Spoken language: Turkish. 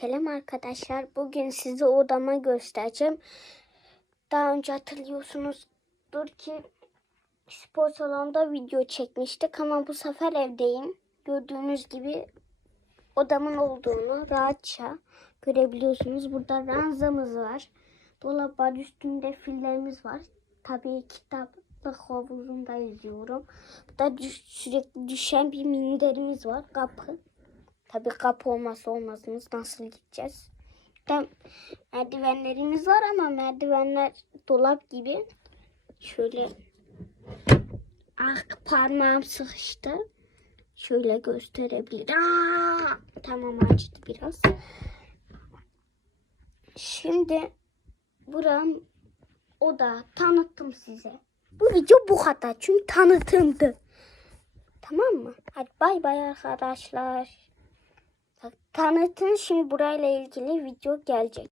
Selam arkadaşlar. Bugün size odama göstereceğim. Daha önce hatırlıyorsunuzdur ki spor salonunda video çekmiştik ama bu sefer evdeyim. Gördüğünüz gibi odamın olduğunu rahatça görebiliyorsunuz. Burada ranzamız var. Dolap var. Üstünde fillerimiz var. Tabii kitaplık havuzunda izliyorum. Burada sürekli düşen bir minderimiz var. Kapı. Tabii kapı olmazsa olmazımız. Nasıl gideceğiz? Tam merdivenlerimiz var ama merdivenler dolap gibi. Şöyle ah parmağım sıkıştı. Şöyle gösterebilirim. Tamam acıdı biraz. Şimdi buram oda tanıttım size. Bu video bu kadar çünkü tanıtımdı. Tamam mı? Hadi bay bay arkadaşlar. Tanıtın şimdi burayla ilgili video gelecek.